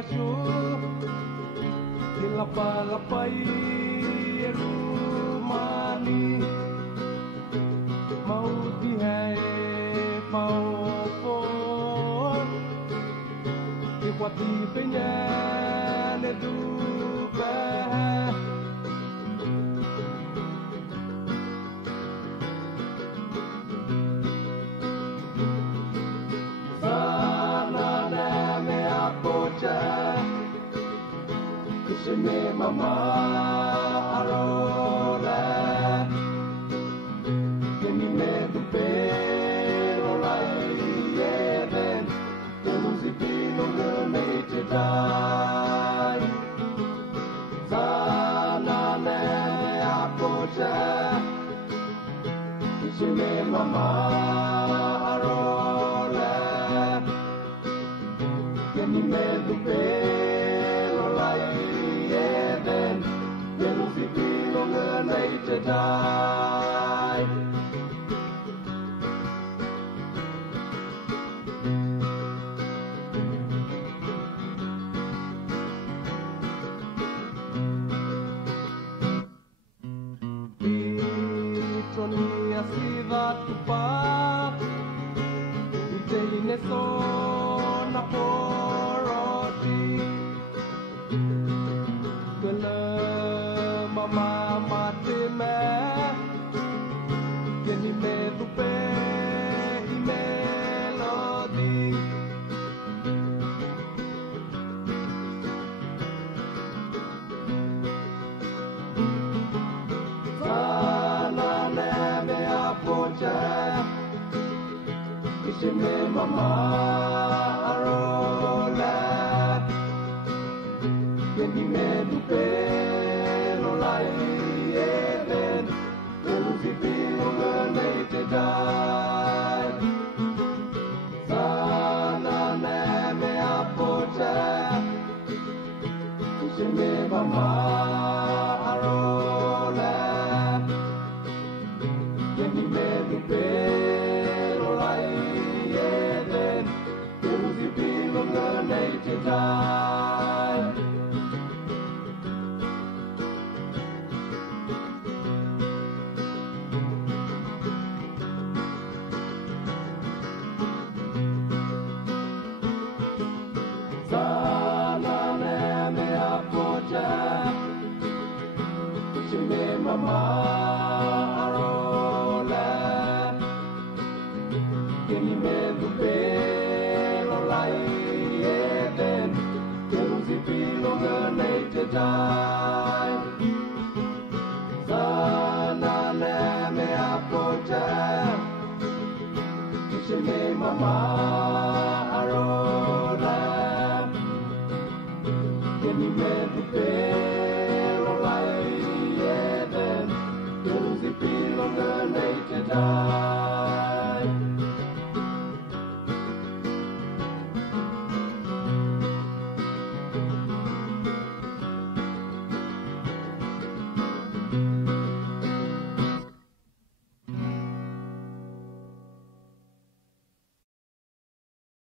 kasho Tilapalapai rumani Mau dihai mau pon Ikwati penyane dupe Kishime mama arole Kini me dupe rolai yeden Telusi pino ngene itidai Zana ne apoche Kishime mama arole Kini me dupe to die. Pitronia siva tupa, Iteine sona poroti, Mama matime Keni me dupe I melodi Sana ne me apoche Kishime mama arole Keni me dupe die. Sana ne me apoche Kishime mama arole Keni me dupe rolai yeden Telusi pino ngene itidai Kishime mama arole Kini me dupe rolai yeden Telusi pino ngene itidai Sana ne me apoche Kishime mama